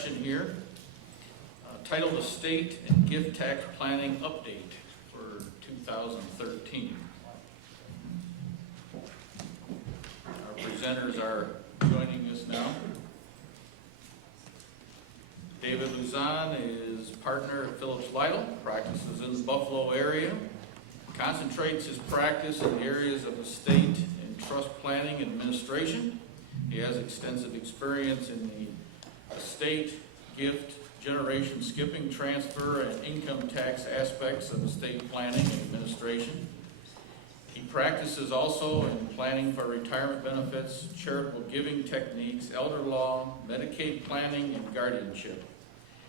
session here, titled Estate and Gift Tax Planning Update for 2013. Our presenters are joining us now. David Luzon is partner at Phillips Lyte, practices in the Buffalo area, concentrates his practice in the areas of estate and trust planning and administration. He has extensive experience in the estate, gift, generation skipping, transfer, and income tax aspects of estate planning and administration. He practices also in planning for retirement benefits, charitable giving techniques, elder law, Medicaid planning, and guardianship.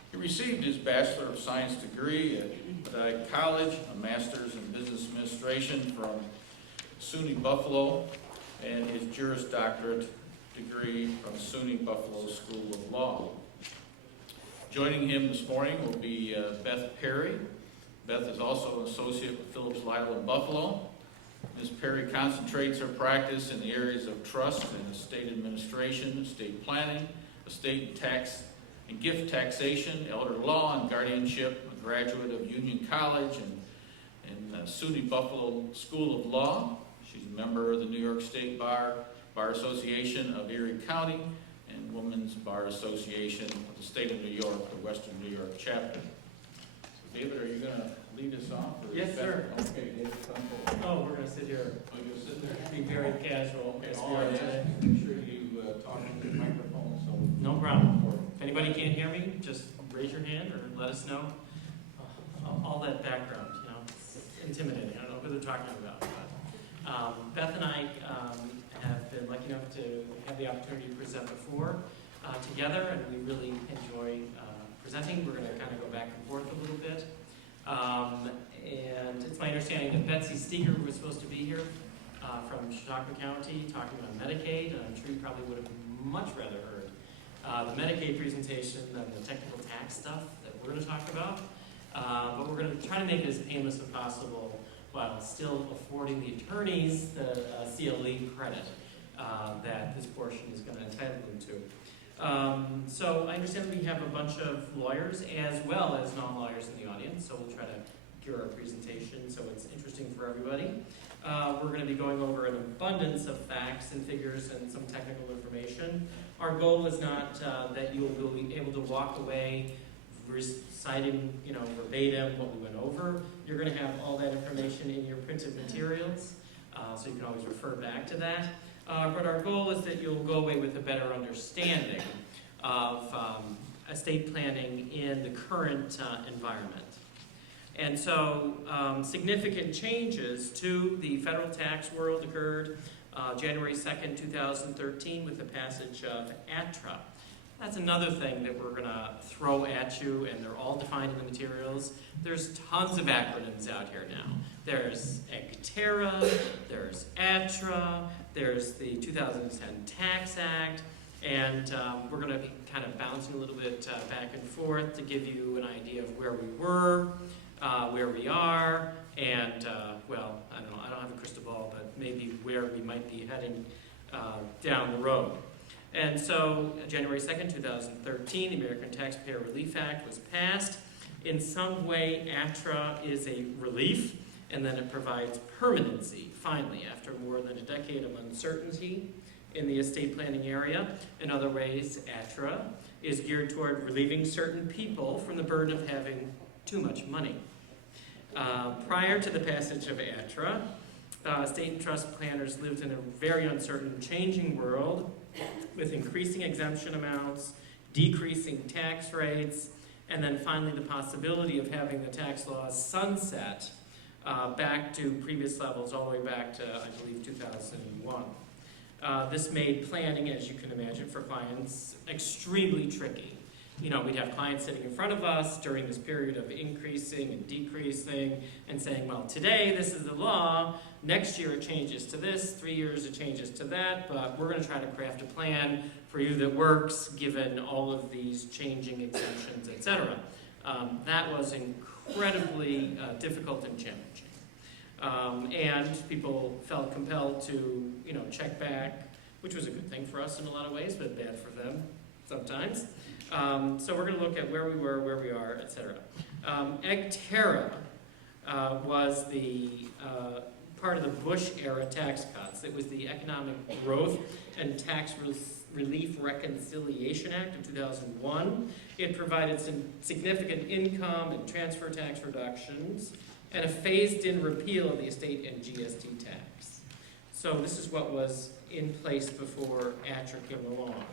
He received his Bachelor of Science degree at Lyte College, a Master's in Business Administration from SUNY Buffalo, and his Juris Doctorate degree from SUNY Buffalo School of Law. Joining him this morning will be Beth Perry. Beth is also an associate with Phillips Lyte in Buffalo. Ms. Perry concentrates her practice in the areas of trust and estate administration, estate planning, estate and tax and gift taxation, elder law, and guardianship. A graduate of Union College and SUNY Buffalo School of Law. She's a member of the New York State Bar Association of Erie County, and Women's Bar Association of the State of New York, the Western New York chapter. So David, are you going to lead us off? Yes, sir. Okay, David, come forward. Oh, we're going to sit here. Oh, you'll sit there? Be very casual. Okay, as all we are I ask, today. make sure you talk into the microphone so. No problem. If anybody can't hear me, just raise your hand or let us know. All that background, it's intimidating. I don't know who they're talking about. But Beth and I have been lucky enough to have the opportunity to present before together, and we really enjoy presenting. We're going to kind of go back and forth a little bit. And it's my understanding that Betsy Steger was supposed to be here from Chautauqua County talking about Medicaid, and I'm sure you probably would have much rather heard the Medicaid presentation than the technical tax stuff that we're going to talk about. But we're going to try to make it as painless as possible while still affording the attorneys the CLE credit that this portion is going to entitle them to. So I understand we have a bunch of lawyers as well as non-lawyers in the audience, so we'll try to gear our presentation so it's interesting for everybody. We're going to be going over an abundance of facts and figures and some technical information. Our goal is not that you will be able to walk away reciting, verbatim what we went over. You're going to have all that information in your printed materials, so you can always refer back to that. But our goal is that you'll go away with a better understanding of estate planning in the current environment. And so significant changes to the federal tax world occurred January 2nd, 2013 with the passage of ATRA. That's another thing that we're going to throw at you, and they're all defined in the materials. There's tons of acronyms out here now. There's ECTERA, there's ATRA, there's the 2010 Tax Act, and we're going to be kind of bouncing a little bit back and forth to give you an idea of where we were, where we are, and, I don't know, I don't have a crystal ball, but maybe where we might be heading down the road. And so, January 2nd, 2013, the American Taxpayer Relief Act was passed. In some way, ATRA is a relief, and then it provides permanency, finally, after more than a decade of uncertainty in the estate planning area. In other ways, ATRA is geared toward relieving certain people from the burden of having too much money. Prior to the passage of ATRA, estate and trust planners lived in a very uncertain, changing world with increasing exemption amounts, decreasing tax rates, and then finally the possibility of having the tax laws sunset back to previous levels all the way back to, I believe, 2001. This made planning, as you can imagine, for clients extremely tricky. We'd have clients sitting in front of us during this period of increasing and decreasing and saying, well, today this is the law, next year it changes to this, 3 years it changes to that, but we're going to try to craft a plan for you that works given all of these changing exemptions, etc. That was incredibly difficult and challenging. And people felt compelled to, check back, which was a good thing for us in a lot of ways, but bad for them sometimes. So we're going to look at where we were, where we are, etc. EGTERRA was the part of the Bush-era tax cuts. It was the Economic Growth and Tax Relief Reconciliation Act of 2001. It provided some significant income and transfer tax reductions and a phased-in repeal of the estate and GST tax. So this is what was in place before ATRA came along.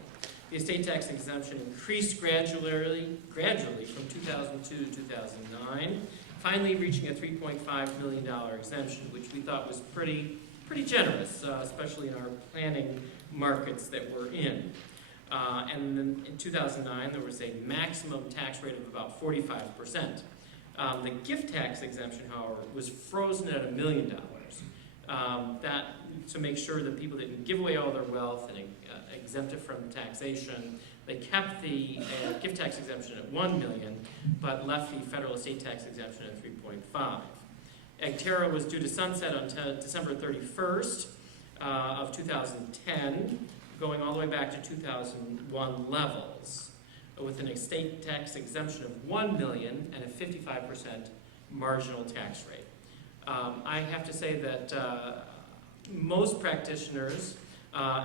The estate tax exemption increased gradually from 2002 to 2009, finally reaching a $3.5 million exemption, which we thought was pretty generous, especially in our planning markets that we're in. And then in 2009, there was a maximum tax rate of about 45%. The gift tax exemption, however, was frozen at $1 million. That to make sure that people didn't give away all their wealth and exempt it from taxation. They kept the gift tax exemption at $1 million, but left the federal estate tax exemption at $3.5. EGTERRA was due to sunset on December 31st of 2010, going all the way back to 2001 levels, with an estate tax exemption of $1 million and a 55% marginal tax rate. I have to say that most practitioners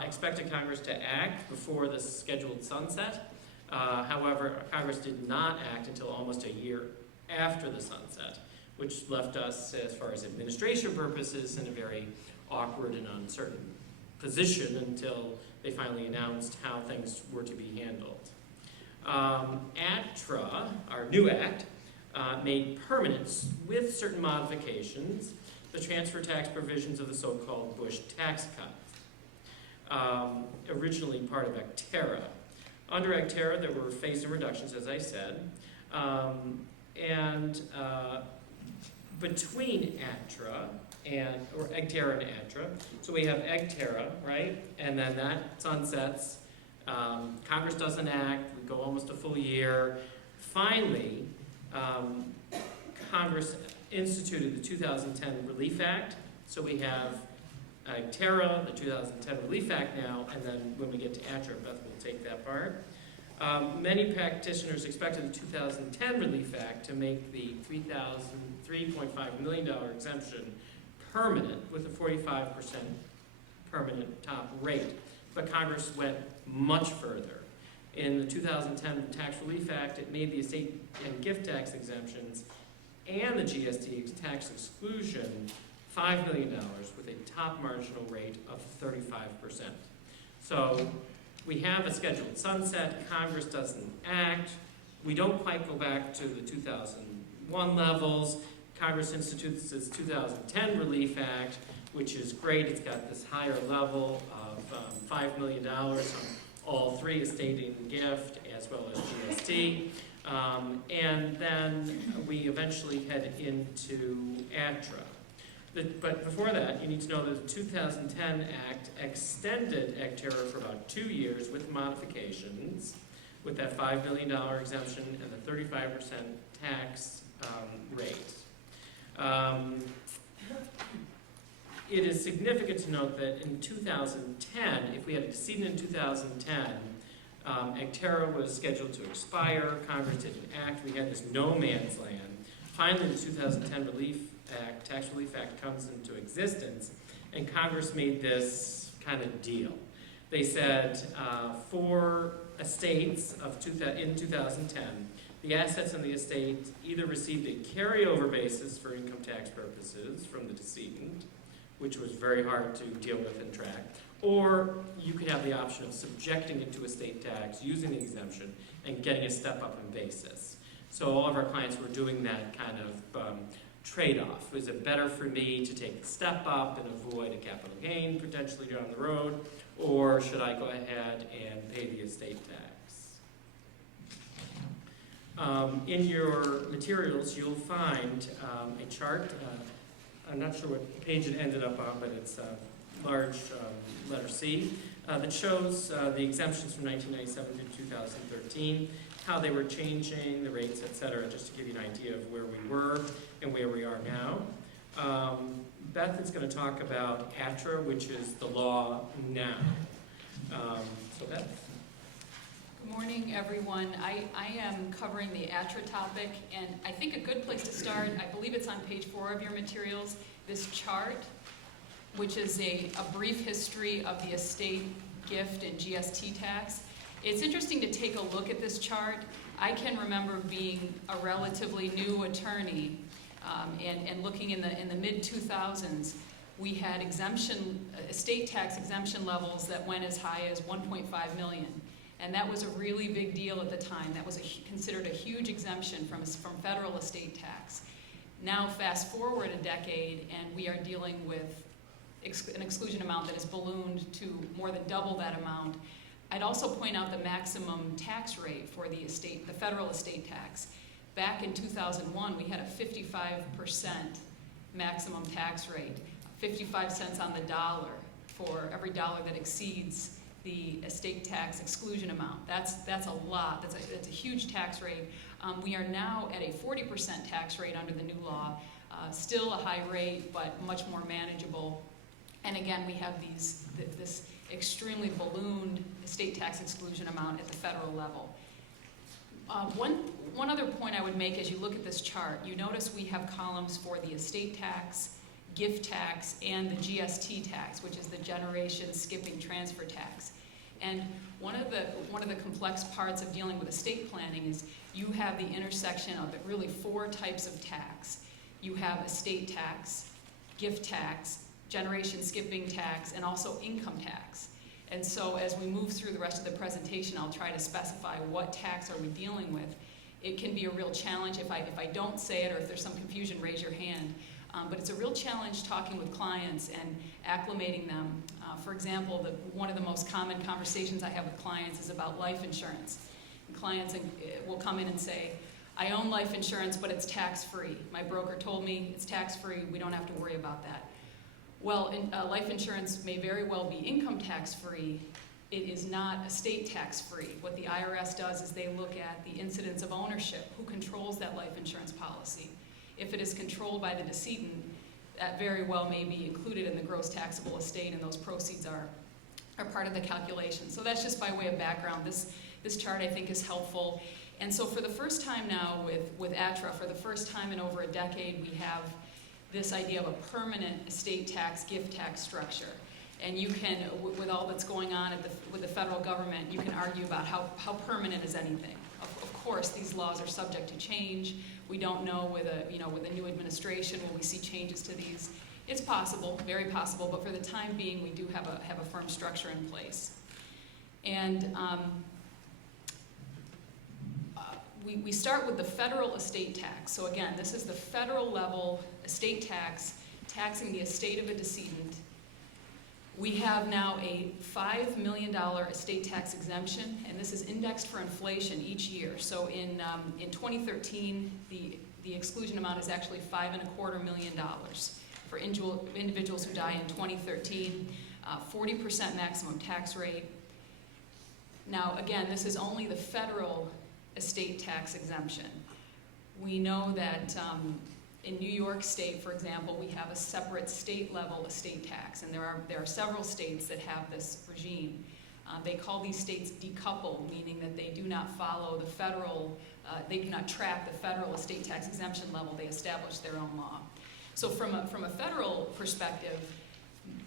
expected Congress to act before the scheduled sunset. However, Congress did not act until almost a year after the sunset, which left us, as far as administration purposes, in a very awkward and uncertain position until they finally announced how things were to be handled. ATRA, our new act, made permanent, with certain modifications, the transfer tax provisions of the so-called Bush tax cut, originally part of EGTERRA. Under EGTERRA, there were phased-in reductions, as I said, between EGTERRA and ATRA, so we have EGTERRA, right, and then that sunsets. Congress doesn't act. We go almost a full year. Finally, Congress instituted the 2010 Relief Act. So we have EGTERRA, the 2010 Relief Act now, and then when we get to ATRA, Beth will take that part. Many practitioners expected the 2010 Relief Act to make the $3.5 million exemption permanent with a 45% permanent top rate. But Congress went much further. In the 2010 Tax Relief Act, it made the estate and gift tax exemptions and the GST tax exclusion $5 million with a top marginal rate of 35%. So we have a scheduled sunset. Congress doesn't act. We don't quite go back to the 2001 levels. Congress institutes this 2010 Relief Act, which is great. It's got this higher level of $5 million on all three, estate and gift, as well as GST. And then we eventually head into ATRA. But before that, you need to know that the 2010 Act extended EGTERRA for about 2 years with modifications, with that $5 million exemption and the 35% tax rate. It is significant to note that in 2010, if we had a decedent in 2010, EGTERRA was scheduled to expire. Congress didn't act. We had this no man's land. Finally, the 2010 Tax Relief Act comes into existence, and Congress made this kind of deal. They said for estates in 2010, the assets in the estate either received a carryover basis for income tax purposes from the decedent, which was very hard to deal with and track, or you could have the option of subjecting it to estate tax, using the exemption, and getting a step-up in basis. So all of our clients were doing that kind of trade-off. Was it better for me to take the step up and avoid a capital gain potentially down the road, or should I go ahead and pay the estate tax? In your materials, you'll find a chart. I'm not sure what page it ended up on, but it's large letter C, that shows the exemptions from 1997 to 2013, how they were changing, the rates, etc., just to give you an idea of where we were and where we are now. Beth is going to talk about ATRA, which is the law now. So Beth. Good morning, everyone. I am covering the ATRA topic, and I think a good place to start, I believe it's on page 4 of your materials, this chart, which is a brief history of the estate gift and GST tax. It's interesting to take a look at this chart. I can remember being a relatively new attorney and looking in the mid-2000s, we had estate tax exemption levels that went as high as 1.5 million. And that was a really big deal at the time. That was considered a huge exemption from federal estate tax. Now fast forward a decade and we are dealing with an exclusion amount that is ballooned to more than double that amount. I'd also point out the maximum tax rate for the federal estate tax. Back in 2001, we had a 55% maximum tax rate, 55 cents on the dollar for every dollar that exceeds the estate tax exclusion amount. That's a lot. That's a huge tax rate. We are now at a 40% tax rate under the new law. Still a high rate, but much more manageable. And again, we have this extremely ballooned estate tax exclusion amount at the federal level. One other point I would make as you look at this chart, you notice we have columns for the estate tax, gift tax, and the GST tax, which is the generation skipping transfer tax. And one of the complex parts of dealing with estate planning is you have the intersection of really 4 types of tax. You have estate tax, gift tax, generation skipping tax, and also income tax. And so as we move through the rest of the presentation, I'll try to specify what tax are we dealing with. It can be a real challenge. If I don't say it or if there's some confusion, raise your hand. But it's a real challenge talking with clients and acclimating them. For example, one of the most common conversations I have with clients is about life insurance. And clients will come in and say, I own life insurance, but it's tax-free. My broker told me it's tax-free, we don't have to worry about that. Well, life insurance may very well be income tax-free. It is not estate tax-free. What the IRS does is they look at the incidence of ownership, who controls that life insurance policy. If it is controlled by the decedent, that very well may be included in the gross taxable estate, and those proceeds are part of the calculation. So that's just by way of background. This chart, I think, is helpful. And so for the first time now with ATRA, for the first time in over a decade, we have this idea of a permanent estate tax, gift tax structure. And you can, with all that's going on with the federal government, you can argue about how permanent is anything. Of course, these laws are subject to change. We don't know with a new administration, will we see changes to these? It's possible, very possible, but for the time being, we do have a firm structure in place. And we start with the federal estate tax. So again, this is the federal level estate tax, taxing the estate of a decedent. We have now a $5 million estate tax exemption, and this is indexed for inflation each year. So in 2013, the exclusion amount is actually $5.25 million for individuals who die in 2013, 40% maximum tax rate. Now, again, this is only the federal estate tax exemption. We know that in New York State, for example, we have a separate state-level estate tax, and there are several states that have this regime. They call these states decoupled, meaning that they do not follow the federal, they do not track the federal estate tax exemption level. They establish their own law. So from a federal perspective,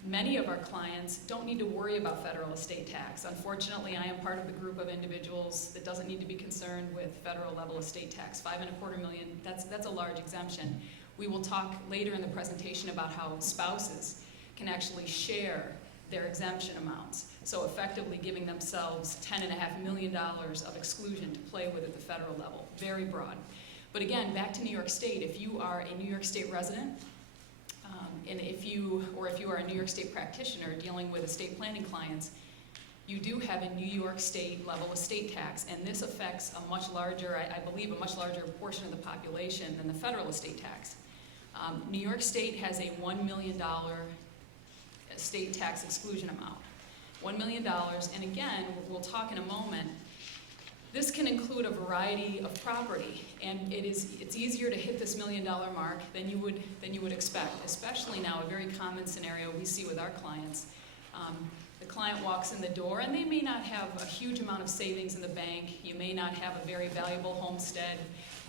many of our clients don't need to worry about federal estate tax. Unfortunately, I am part of the group of individuals that doesn't need to be concerned with federal level estate tax. $5.25 million, that's a large exemption. We will talk later in the presentation about how spouses can actually share their exemption amounts. So effectively giving themselves $10.5 million of exclusion to play with at the federal level. Very broad. But again, back to New York State, if you are a New York State resident, and if you are a New York State practitioner dealing with estate planning clients, you do have a New York State level estate tax, and this affects a much larger, I believe, a much larger portion of the population than the federal estate tax. New York State has a $1 million estate tax exclusion amount. $1 million, and again, we'll talk in a moment, this can include a variety of property, and it's easier to hit this $1 million mark than you would expect, especially now a very common scenario we see with our clients. The The client walks in the door and they may not have a huge amount of savings in the bank. You may not have a very valuable homestead,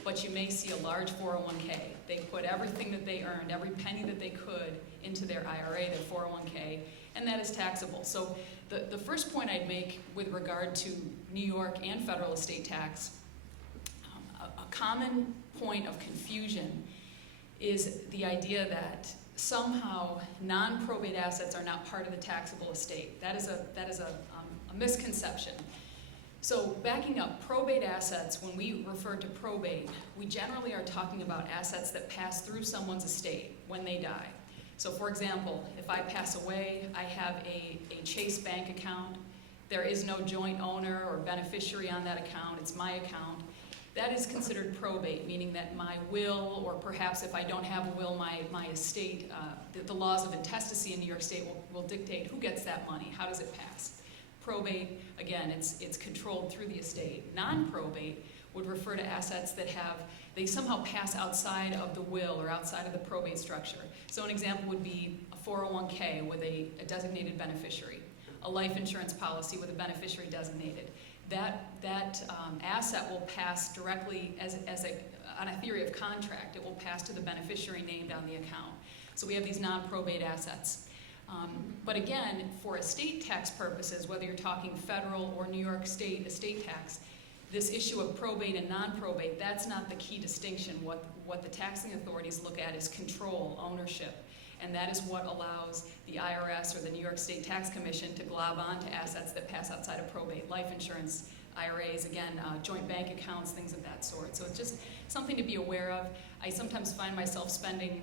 but you may see a large 401k. They put everything that they earned, every penny that they could into their IRA, their 401k, and that is taxable. So the first point I'd make with regard to New York and federal estate tax, a common point of confusion is the idea that somehow non-probate assets are not part of the taxable estate. That is a misconception. So backing up, probate assets, when we refer to probate, we generally are talking about assets that pass through someone's estate when they die. So for example, if I pass away, I have a Chase bank account. There is no joint owner or beneficiary on that account. It's my account. That is considered probate, meaning that my will, or perhaps if I don't have a will, my estate, the laws of intestacy in New York State will dictate who gets that money, how does it pass. Probate, again, it's controlled through the estate. Non-probate would refer to assets that they somehow pass outside of the will or outside of the probate structure. So an example would be a 401k with a designated beneficiary, a life insurance policy with a beneficiary designated. That asset will pass directly on a theory of contract. It will pass to the beneficiary named on the account. So we have these non-probate assets. But again, for estate tax purposes, whether you're talking federal or New York State estate tax, this issue of probate and non-probate, that's not the key distinction. What the taxing authorities look at is control, ownership. And that is what allows the IRS or the New York State Tax Commission to glob onto assets that pass outside of probate, life insurance, IRAs, again, joint bank accounts, things of that sort. So it's just something to be aware of. I sometimes find myself spending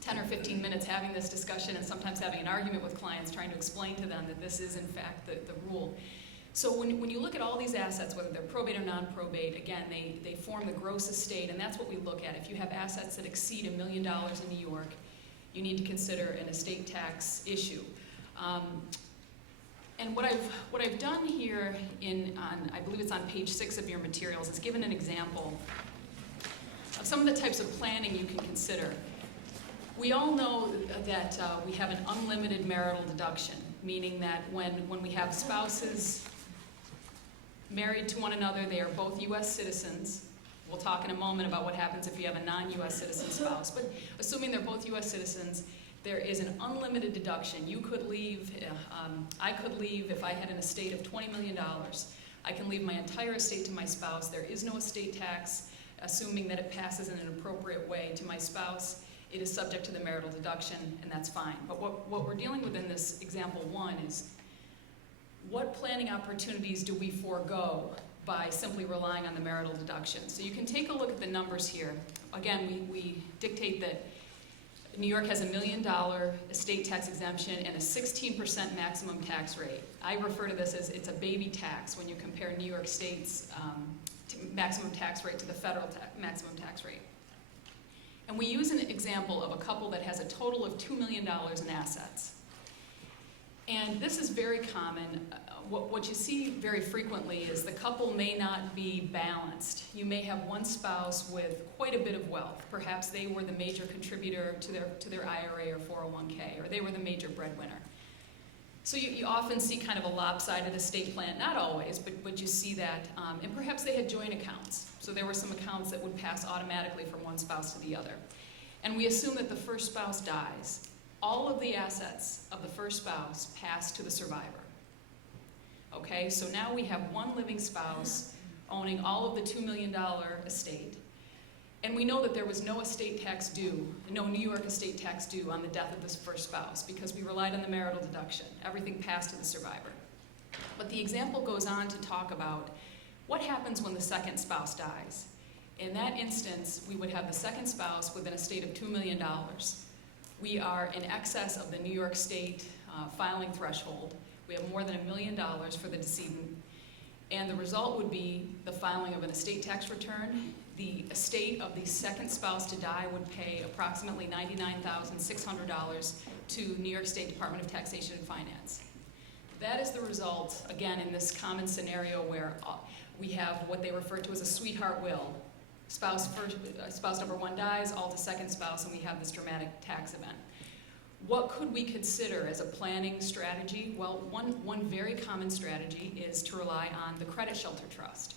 10 or 15 minutes having this discussion and sometimes having an argument with clients trying to explain to them that this is in fact the rule. So when you look at all these assets, whether they're probate or non-probate, again, they form the gross estate, and that's what we look at. If you have assets that exceed $1 million in New York, you need to consider an estate tax issue. And what I've done here I believe it's on page 6 of your materials, is given an example of some of the types of planning you can consider. We all know that we have an unlimited marital deduction, meaning that when we have spouses married to one another, they are both U.S. citizens. We'll talk in a moment about what happens if you have a non-U.S. citizen spouse, but assuming they're both U.S. citizens, there is an unlimited deduction. You could leave, I could leave if I had an estate of $20 million. I can leave my entire estate to my spouse. There is no estate tax, assuming that it passes in an appropriate way to my spouse. It is subject to the marital deduction, and that's fine. But what we're dealing with in this example 1 is, what planning opportunities do we forego by simply relying on the marital deduction? So you can take a look at the numbers here. Again, we dictate that New York has $1 million estate tax exemption and a 16% maximum tax rate. I refer to this as it's a baby tax when you compare New York State's maximum tax rate to the federal maximum tax rate. And we use an example of a couple that has a total of $2 million in assets. And this is very common. What you see very frequently is the couple may not be balanced. You may have one spouse with quite a bit of wealth. Perhaps they were the major contributor to their IRA or 401k, or they were the major breadwinner. So you often see kind of a lopsided estate plan, not always, but you see that. And perhaps they had joint accounts. So there were some accounts that would pass automatically from one spouse to the other. And we assume that the first spouse dies. All of the assets of the first spouse pass to the survivor. Okay, so now we have one living spouse owning all of the $2 million estate. And we know that there was no estate tax due, no New York estate tax due on the death of this first spouse because we relied on the marital deduction. Everything passed to the survivor. But the example goes on to talk about what happens when the second spouse dies. In that instance, we would have the second spouse with an estate of $2 million. We are in excess of the New York State filing threshold. We have more than $1 million for the decedent. And the result would be the filing of an estate tax return. The estate of the second spouse to die would pay approximately $99,600 to New York State Department of Taxation and Finance. That is the result, again, in this common scenario where we have what they refer to as a sweetheart will. Spouse number 1 dies, all to second spouse, and we have this dramatic tax event. What could we consider as a planning strategy? Well, one very common strategy is to rely on the credit shelter trust.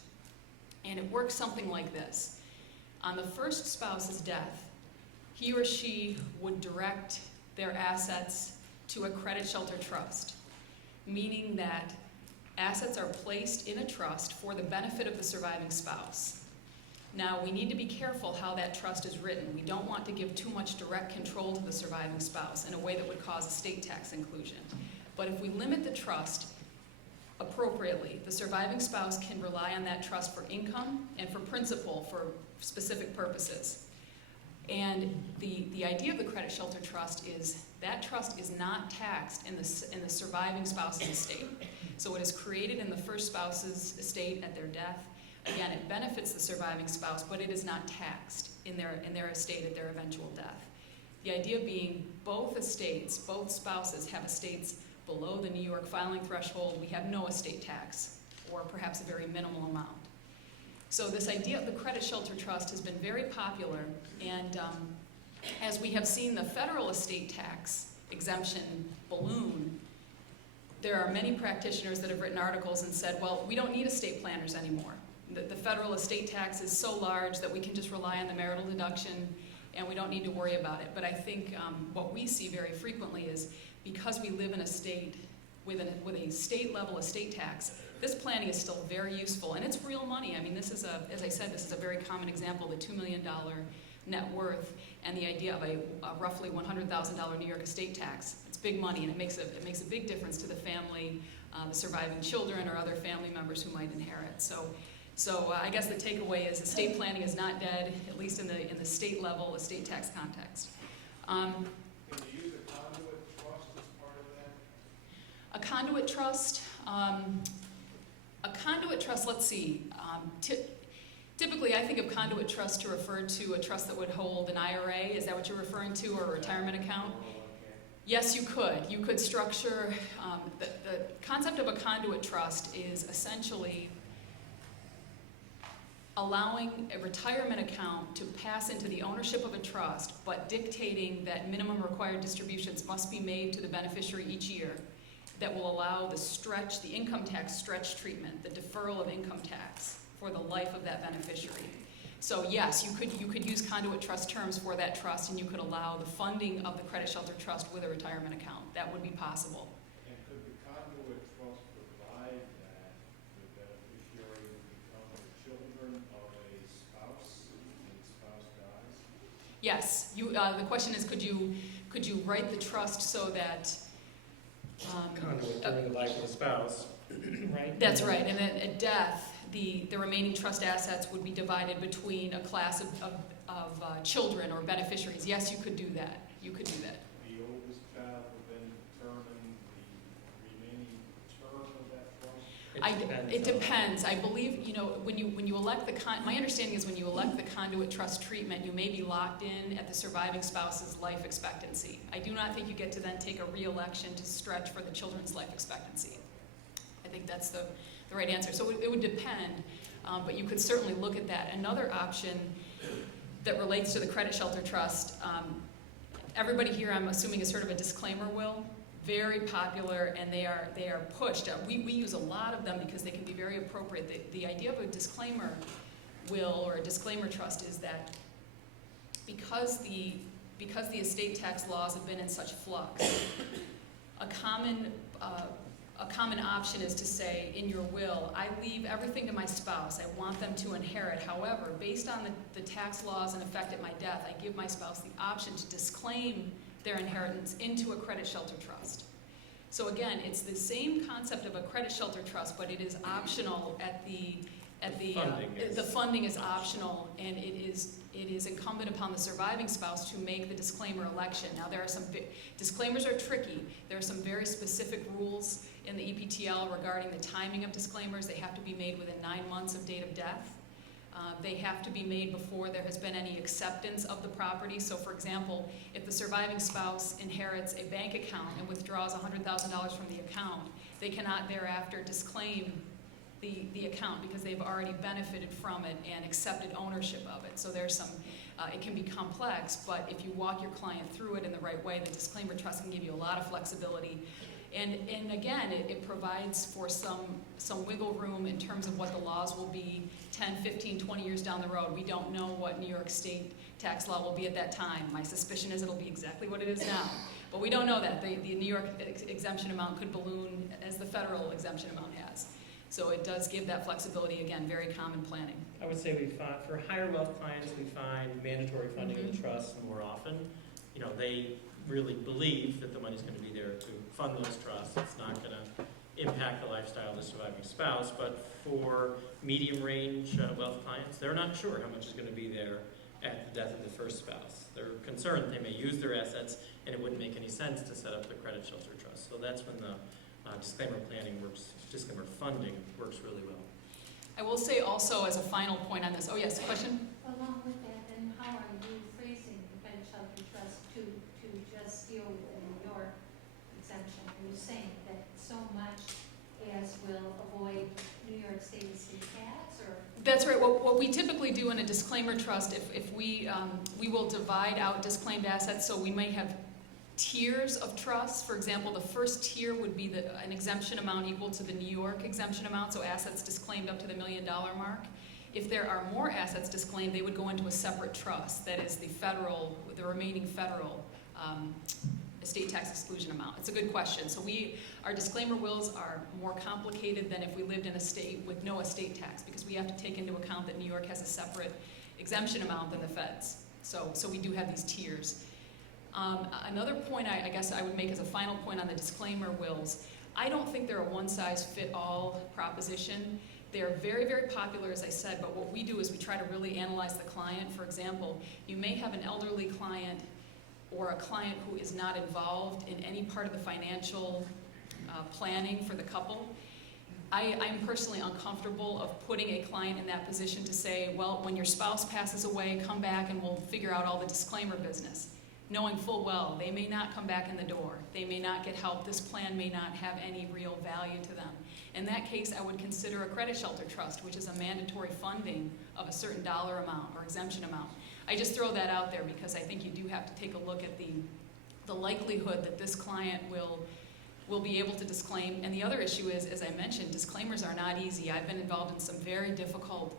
And it works something like this. On the first spouse's death, he or she would direct their assets to a credit shelter trust, meaning that assets are placed in a trust for the benefit of the surviving spouse. Now, we need to be careful how that trust is written. We don't want to give too much direct control to the surviving spouse in a way that would cause estate tax inclusion. But if we limit the trust appropriately, the surviving spouse can rely on that trust for income and for principal for specific purposes. And the idea of the credit shelter trust is that trust is not taxed in the surviving spouse's estate. So it is created in the first spouse's estate at their death. Again, it benefits the surviving spouse, but it is not taxed in their estate at their eventual death. The idea being both estates, both spouses have estates below the New York filing threshold. We have no estate tax, or perhaps a very minimal amount. So this idea of the credit shelter trust has been very popular, and as we have seen the federal estate tax exemption balloon, there are many practitioners that have written articles and said, well, we don't need estate planners anymore. The federal estate tax is so large that we can just rely on the marital deduction and we don't need to worry about it. But I think what we see very frequently is because we live in a state with a state level estate tax, this planning is still very useful, and it's real money. I mean, this is as I said, this is a very common example of the $2 million net worth and the idea of a roughly $100,000 New York estate tax. It's big money, and it makes a big difference to the family, the surviving children, or other family members who might inherit. So I guess the takeaway is estate planning is not dead, at least in the state level estate tax context. Can you use a conduit trust as part of that? A conduit trust. A conduit trust, let's see. Typically, I think of conduit trust to refer to a trust that would hold an IRA. Is that what you're referring to, or a retirement account? Yes, you could. You could structure, the concept of a conduit trust is essentially allowing a retirement account to pass into the ownership of a trust, but dictating that minimum required distributions must be made to the beneficiary each year that will allow the income tax stretch treatment, the deferral of income tax for the life of that beneficiary. So yes, you could use conduit trust terms for that trust, and you could allow the funding of the credit shelter trust with a retirement account. That would be possible. And could the conduit trust provide that the beneficiary would become the children of a spouse when the spouse dies? Yes, the question is, could you write the trust so that Conduit during the life of the spouse, right? that's right, and at death, the remaining trust assets would be divided between a class of children or beneficiaries. Yes, you could do that. You could do that. The oldest child would then determine the remaining term of that trust? It depends. I believe, when you elect my understanding is when you elect the conduit trust treatment, you may be locked in at the surviving spouse's life expectancy. I do not think you get to then take a re-election to stretch for the children's life expectancy. I think that's the right answer. So it would depend, but you could certainly look at that. Another option that relates to the credit shelter trust, everybody here, I'm assuming, has heard of a disclaimer will. Very popular, and they are pushed. We use a lot of them because they can be very appropriate. The idea of a disclaimer will or a disclaimer trust is that because the estate tax laws have been in such flux, a common option is to say in your will, I leave everything to my spouse. I want them to inherit. However, based on the tax laws in effect at my death, I give my spouse the option to disclaim their inheritance into a credit shelter trust. So again, it's the same concept of a credit shelter trust, but it is optional the funding is optional, and it is incumbent upon the surviving spouse to make the disclaimer election. Now there are disclaimers are tricky. There are some very specific rules in the EPTL regarding the timing of disclaimers. They have to be made within 9 months of date of death. They have to be made before there has been any acceptance of the property. So for example, if the surviving spouse inherits a bank account and withdraws $100,000 from the account, they cannot thereafter disclaim the account because they've already benefited from it and accepted ownership of it. So there's some, it can be complex, but if you walk your client through it in the right way, the disclaimer trust can give you a lot of flexibility. And again, it provides for some wiggle room in terms of what the laws will be 10, 15, 20 years down the road. We don't know what New York State tax law will be at that time. My suspicion is it'll be exactly what it is now. But we don't know that. The New York exemption amount could balloon as the federal exemption amount has. So it does give that flexibility, again, very common planning. I would say we find, for higher wealth clients, we find mandatory funding of the trust more often. You know, they really believe that the money's going to be there to fund those trusts. It's not going to impact the lifestyle of the surviving spouse. But for medium range wealth clients, they're not sure how much is going to be there at the death of the first spouse. They're concerned they may use their assets and it wouldn't make any sense to set up the credit shelter trust. So that's when the disclaimer planning works, disclaimer funding works really well. I will say also as a final point on this, oh yes, question? Along with that, then how are you phrasing the credit shelter trust to just deal with the New York exemption? Are you saying that so much as will avoid New York State tax, or? That's right. What we typically do in a disclaimer trust, if we will divide out disclaimed assets, so we may have tiers of trusts. For example, the first tier would be an exemption amount equal to the New York exemption amount, so assets disclaimed up to the $1 million mark. If there are more assets disclaimed, they would go into a separate trust. That is the remaining federal estate tax exclusion amount. It's a good question. So our disclaimer wills are more complicated than if we lived in a state with no estate tax, because we have to take into account that New York has a separate exemption amount than the feds. So we do have these tiers. Another point I guess I would make as a final point on the disclaimer wills, I don't think they're a one-size-fit-all proposition. They're very, very popular, as I said, but what we do is we try to really analyze the client. For example, you may have an elderly client or a client who is not involved in any part of the financial planning for the couple. I'm personally uncomfortable of putting a client in that position to say, well, when your spouse passes away, come back and we'll figure out all the disclaimer business, knowing full well they may not come back in the door. They may not get help. This plan may not have any real value to them. In that case, I would consider a credit shelter trust, which is a mandatory funding of a certain dollar amount or exemption amount. I just throw that out there because I think you do have to take a look at the likelihood that this client will be able to disclaim. And the other issue is, as I mentioned, disclaimers are not easy. I've been involved in some very difficult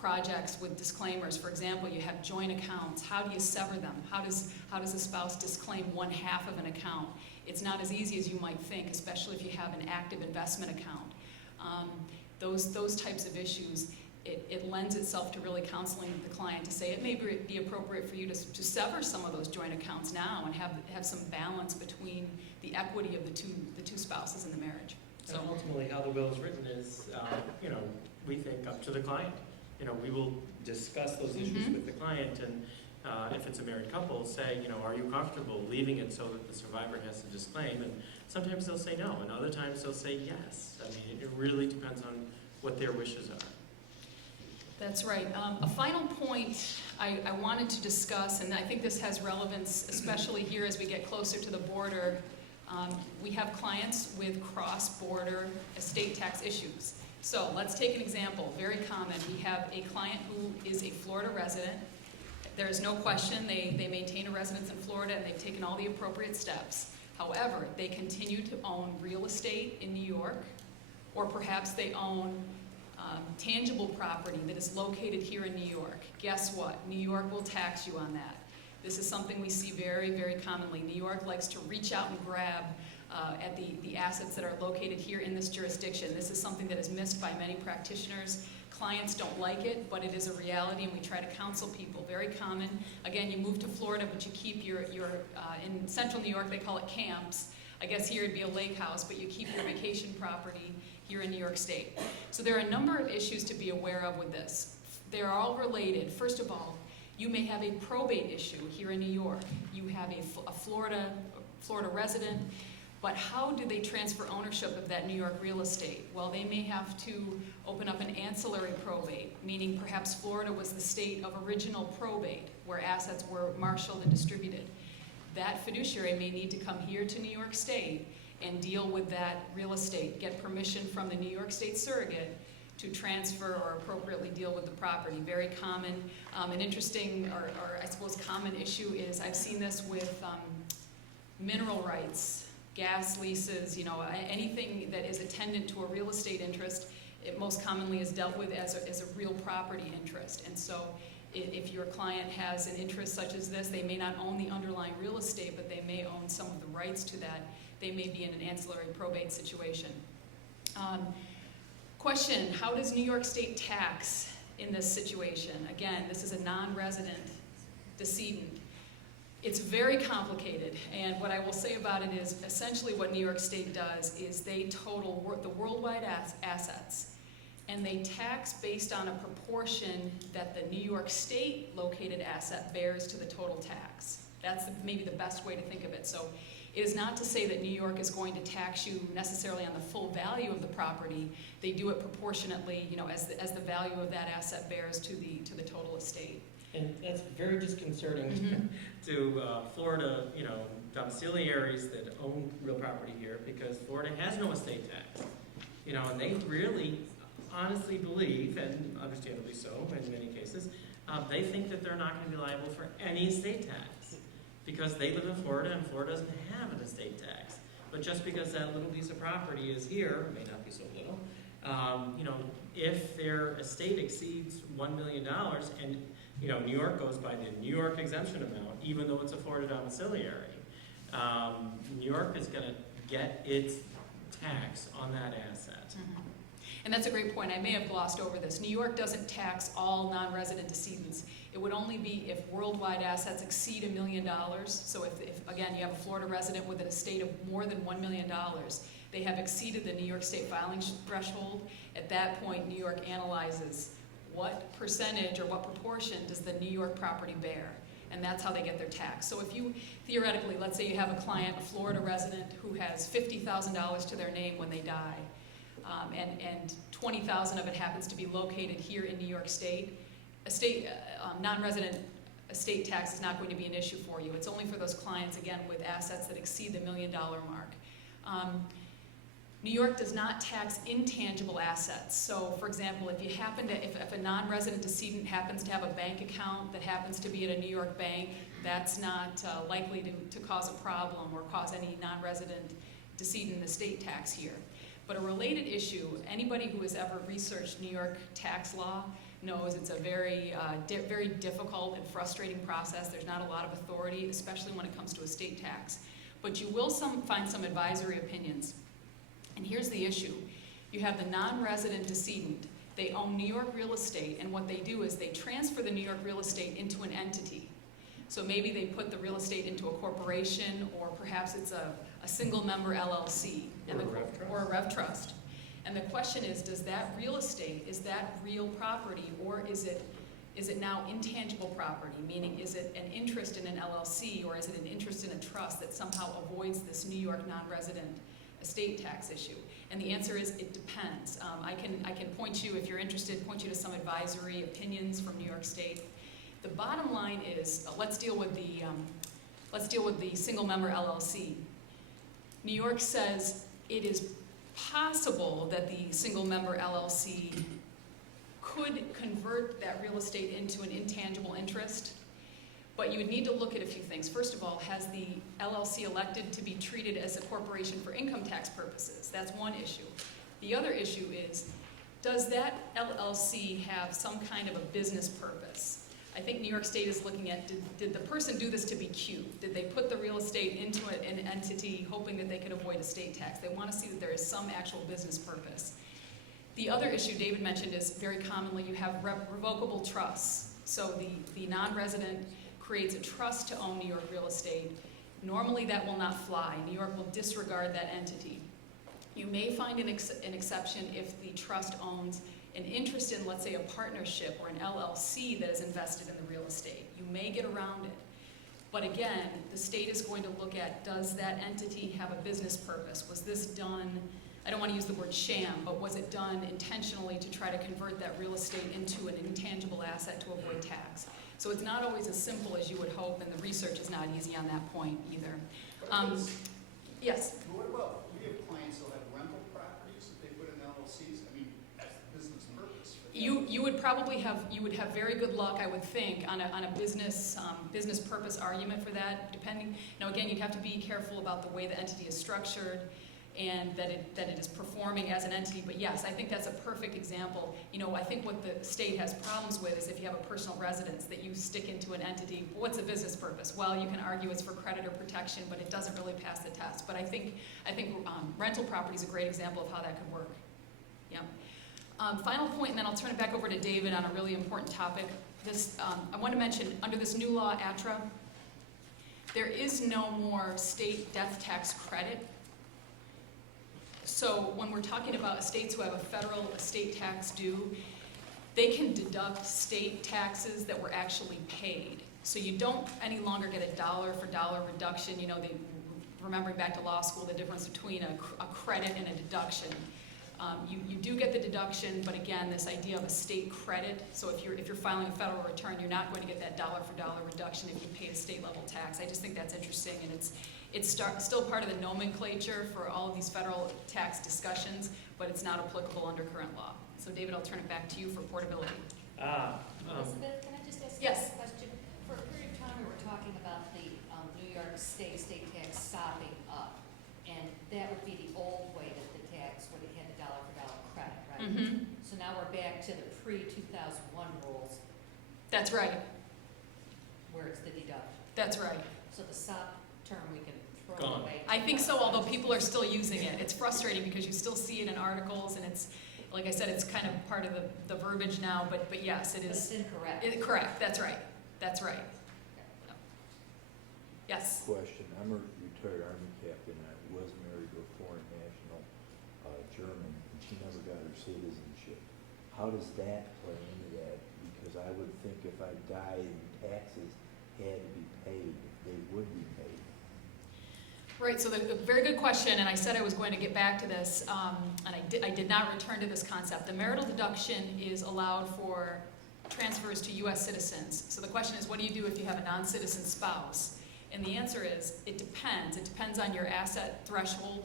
projects with disclaimers. For example, you have joint accounts. How do you sever them? How does a spouse disclaim one half of an account? It's not as easy as you might think, especially if you have an active investment account. Those types of issues, it lends itself to really counseling the client to say it may be appropriate for you to sever some of those joint accounts now and have some balance between the equity of the two spouses in the marriage. So ultimately, how the will is written is, we think up to the client. We will discuss those issues with the client, and if it's a married couple, say, are you comfortable leaving it so that the survivor has to disclaim? And sometimes they'll say no, and other times they'll say yes. I mean, it really depends on what their wishes are. That's right. A final point I wanted to discuss, and I think this has relevance, especially here as we get closer to the border. We have clients with cross-border estate tax issues. So let's take an example, very common. We have a client who is a Florida resident. There is no question they maintain a residence in Florida and they've taken all the appropriate steps. However, they continue to own real estate in New York, or perhaps they own tangible property that is located here in New York. Guess what? New York will tax you on that. This is something we see very, very commonly. New York likes to reach out and grab at the assets that are located here in this jurisdiction. This is something that is missed by many practitioners. Clients don't like it, but it is a reality, and we try to counsel people. Very common. Again, you move to Florida, but you keep your in central New York, they call it camps. I guess here it'd be a lake house, but you keep your vacation property here in New York State. So there are a number of issues to be aware of with this. They're all related. First of all, you may have a probate issue here in New York. You have a Florida resident, but how do they transfer ownership of that New York real estate? Well, they may have to open up an ancillary probate, meaning perhaps Florida was the state of original probate, where assets were marshaled and distributed. That fiduciary may need to come here to New York State and deal with that real estate, get permission from the New York State surrogate to transfer or appropriately deal with the property. Very common. An interesting, or I suppose common issue is, I've seen this with mineral rights, gas leases, anything that is attendant to a real estate interest. It most commonly is dealt with as a real property interest. And so if your client has an interest such as this, they may not own the underlying real estate, but they may own some of the rights to that. They may be in an ancillary probate situation. Question, how does New York State tax in this situation? Again, this is a non-resident decedent. It's very complicated, and what I will say about it is essentially what New York State does is they total the worldwide assets, and they tax based on a proportion that the New York State located asset bears to the total tax. That's maybe the best way to think of it. So it is not to say that New York is going to tax you necessarily on the full value of the property. They do it proportionately, as the value of that asset bears to the total estate. And that's very disconcerting Mhm. to Florida, domiciliaries that own real property here, because Florida has no estate tax. And they really honestly believe, and understandably so in many cases, they think that they're not going to be liable for any estate tax because they live in Florida and Florida doesn't have an estate tax. But just because that little piece of property is here, it may not be so little, if their estate exceeds $1 million and New York goes by the New York exemption amount, even though it's a Florida domiciliary. New York is going to get its tax on that asset. Mhm. And that's a great point. I may have glossed over this. New York doesn't tax all non-resident decedents. It would only be if worldwide assets exceed $1 million. So if again, you have a Florida resident with an estate of more than $1 million, they have exceeded the New York State filing threshold. At that point, New York analyzes what percentage or what proportion does the New York property bear, and that's how they get their tax. So if you, theoretically, let's say you have a client, a Florida resident, who has $50,000 to their name when they die, and $20,000 of it happens to be located here in New York State, non-resident estate tax is not going to be an issue for you. It's only for those clients, again, with assets that exceed the $1 million mark. New York does not tax intangible assets. So, for example, if a non-resident decedent happens to have a bank account that happens to be at a New York bank, that's not likely to cause a problem or cause any non-resident decedent estate tax here. But a related issue, anybody who has ever researched New York tax law knows it's a very, very difficult and frustrating process. There's not a lot of authority, especially when it comes to estate tax. But you will find some advisory opinions. And here's the issue. You have the non-resident decedent. They own New York real estate, and what they do is they transfer the New York real estate into an entity. So maybe they put the real estate into a corporation, or perhaps it's a single-member LLC. Or a Rev Trust. And the question is, does that real estate, is that real property, or is it now intangible property? Meaning, is it an interest in an LLC, or is it an interest in a trust that somehow avoids this New York non-resident estate tax issue? And the answer is it depends. I can point you, if you're interested, point you to some advisory opinions from New York State. The bottom line is, let's deal with the single-member LLC. New York says it is possible that the single-member LLC could convert that real estate into an intangible interest, but you would need to look at a few things. First of all, has the LLC elected to be treated as a corporation for income tax purposes? That's one issue. The other issue is, does that LLC have some kind of a business purpose? I think New York State is looking at, did the person do this to be cute? Did they put the real estate into an entity hoping that they could avoid estate tax? They want to see that there is some actual business purpose. The other issue David mentioned is very commonly you have revocable trusts. So the non-resident creates a trust to own New York real estate. Normally that will not fly. New York will disregard that entity. You may find an exception if the trust owns an interest in, let's say, a partnership or an LLC that is invested in the real estate. You may get around it. But again, the state is going to look at, does that entity have a business purpose? Was this done, I don't want to use the word sham, but was it done intentionally to try to convert that real estate into an intangible asset to avoid tax? So it's not always as simple as you would hope, and the research is not easy on that point either. Yes? What about have clients who'll have rental properties that they put in LLCs. I mean, that's the business purpose for them. You would probably have, you would have very good luck, I would think, on a business, business purpose argument for that, depending, now again, you'd have to be careful about the way the entity is structured and that it is performing as an entity, but yes, I think that's a perfect example. You know, I think what the state has problems with is if you have a personal residence that you stick into an entity, what's the business purpose? Well, you can argue it's for creditor protection, but it doesn't really pass the test. But I think rental property is a great example of how that could work. Yeah. Final point, and then I'll turn it back over to David on a really important topic. This, I want to mention, under this new law, ATRA, there is no more state death tax credit. So when we're talking about estates who have a federal estate tax due, they can deduct state taxes that were actually paid. So you don't any longer get a dollar for dollar reduction. You know, remembering back to law school, the difference between a credit and a deduction. You do get the deduction, but again, this idea of a state credit. So if you're filing a federal return, you're not going to get that dollar for dollar reduction if you pay a state level tax. I just think that's interesting, and it's still part of the nomenclature for all of these federal tax discussions, but it's not applicable under current law. So David, I'll turn it back to you for portability. Elizabeth, can I just ask you Yes. a question? For a period of time, we were talking about the New York State tax sopping up, and that would be the old way that the tax would have had the dollar for dollar credit, right? Mm-hmm. So now we're back to the pre-2001 rules, That's right. where it's the deduction. That's right. So the sop term, we can throw Gone. away. I think so, although people are still using it. It's frustrating because you still see it in articles, and it's, like I said, it's kind of part of the verbiage now, but yes, it But it's is. incorrect. Correct, that's right. That's right. Yes. Question, I'm a retired Army captain, I was married to a foreign national, German, and she never got her citizenship. How does that play into that? Because I would think if I died and taxes had to be paid, they would be paid. Right, so a very good question, and I said I was going to get back to this, and I did not return to this concept. The marital deduction is allowed for transfers to U.S. citizens. So the question is, what do you do if you have a non-citizen spouse? And the answer is, it depends. It depends on your asset threshold.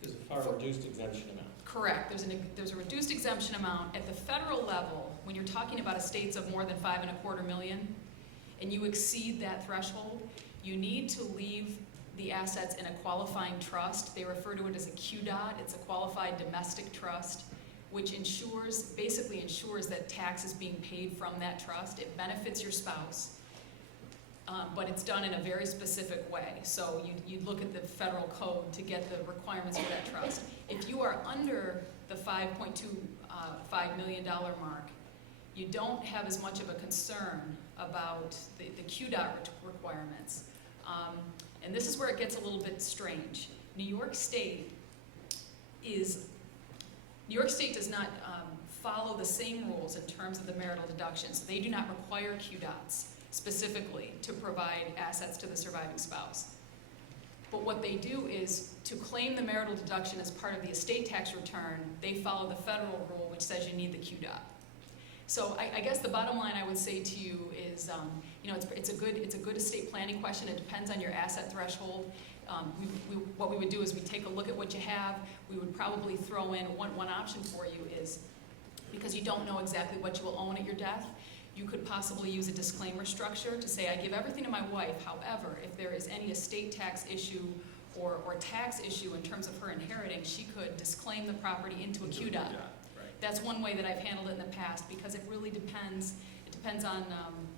There's a far reduced exemption amount. Correct. There's a reduced exemption amount. At the federal level, when you're talking about estates of more than $5.25 million, and you exceed that threshold, you need to leave the assets in a qualifying trust. They refer to it as a QDOT. It's a qualified domestic trust, which basically ensures that tax is being paid from that trust. It benefits your spouse, but it's done in a very specific way. So you'd look at the federal code to get the requirements for that trust. If you are under the $5.25 million mark, you don't have as much of a concern about the QDOT requirements. And this is where it gets a little bit strange. New York State does not follow the same rules in terms of the marital deductions. They do not require QDOTs specifically to provide assets to the surviving spouse. But what they do is, to claim the marital deduction as part of the estate tax return, they follow the federal rule, which says you need the QDOT. So I guess the bottom line I would say to you is, it's a good estate planning question. It depends on your asset threshold. What we would do is we take a look at what you have. We would probably throw in one option for you is, because you don't know exactly what you will own at your death, you could possibly use a disclaimer structure to say, I give everything to my wife. However, if there is any estate tax issue or tax issue in terms of her inheriting, she could disclaim the property into a QDOT. Right. That's one way that I've handled it in the past, because it really depends. It depends on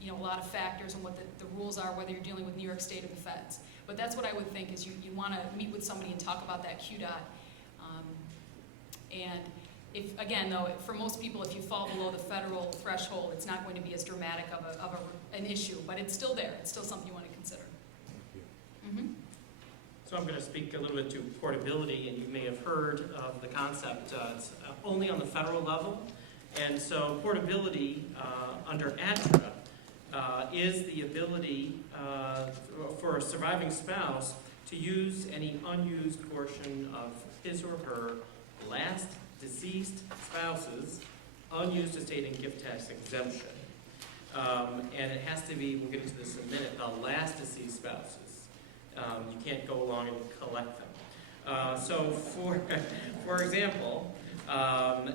a lot of factors and what the rules are, whether you're dealing with New York State or the feds. But that's what I would think is you want to meet with somebody and talk about that QDOT. And if, again, though, for most people, if you fall below the federal threshold, it's not going to be as dramatic of an issue, but it's still there. It's still something you want to consider. Thank you. Mm-hmm. So I'm going to speak a little bit to portability, and you may have heard of the concept. It's only on the federal level, and so portability under ATRA is the ability for a surviving spouse to use any unused portion of his or her last deceased spouse's unused estate and gift tax exemption. And it has to be, we'll get into this in a minute, the last deceased spouse's. You can't go along and collect them. So for example,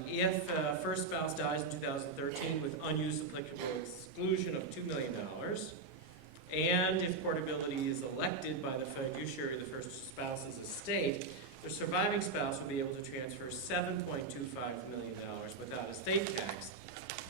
if a first spouse dies in 2013 with unused applicable exclusion of $2 million, and if portability is elected by the fiduciary of the first spouse's estate, the surviving spouse will be able to transfer $7.25 million without estate tax,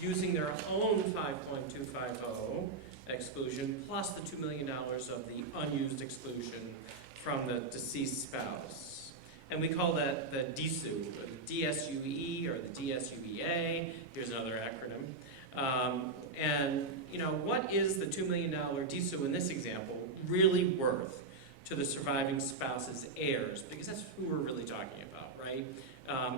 using their own 5.250 exclusion plus the $2 million of the unused exclusion from the deceased spouse. And we call that the DSUE, or the DSUE, or the DSUEA. Here's another acronym. And, you know, what is the $2 million DSUE in this example really worth to the surviving spouse's heirs? Because that's who we're really talking about, right?